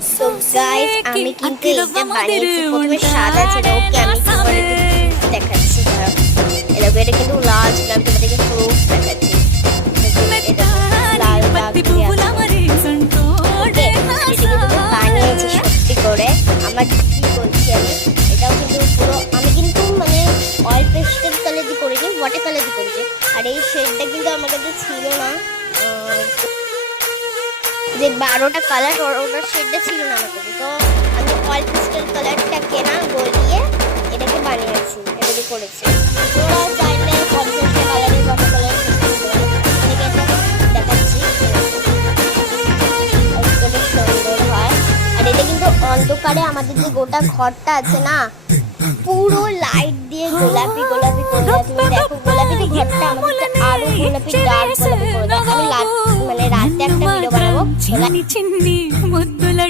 তো গাইস আমি কিন্তু এটা বানিয়েছি প্রথমে সাদা ছিল ওকে আমি কি করে দেখাচ্ছি দাঁড়াও এরকম এটা কিন্তু লাল ছিল আমি তোমাদেরকে প্রুফ দেখাচ্ছি এটা লাল দাগ দিয়ে বানিয়েছি সত্যি করে আমার কি বলছি আমি এটাও কিন্তু পুরো আমি কিন্তু মানে অয়েল পেস্টেল কালার দিয়ে করিনি ওয়াটার কালার দিয়ে করেছি আর এই শেডটা কিন্তু আমার কাছে ছিল না যে 12টা কালার ওটার শেডটা ছিল না আমার কাছে তো আমি অয়েল পেস্টেল কালারটা কেনা গলিয়ে এটাকে বানিয়েছি এটা দিয়ে করেছি তোরা চাইলে কন্ট্রাস্ট কালারের ওয়াটার কালার এটাকে দেখাচ্ছি কত সুন্দর হয় আর এটা কিন্তু অন্ধকারে আমাদের যে গোটা ঘরটা আছে না পুরো লাইট দিয়ে গোলাপি গোলাপি করে দেয় তুমি দেখো গোলাপি তো ঘরটা আমাদের আরো গোলাপি ডার্ক গোলাপি করে দেয় আমি মানে রাতে একটা ভিডিও বানাবো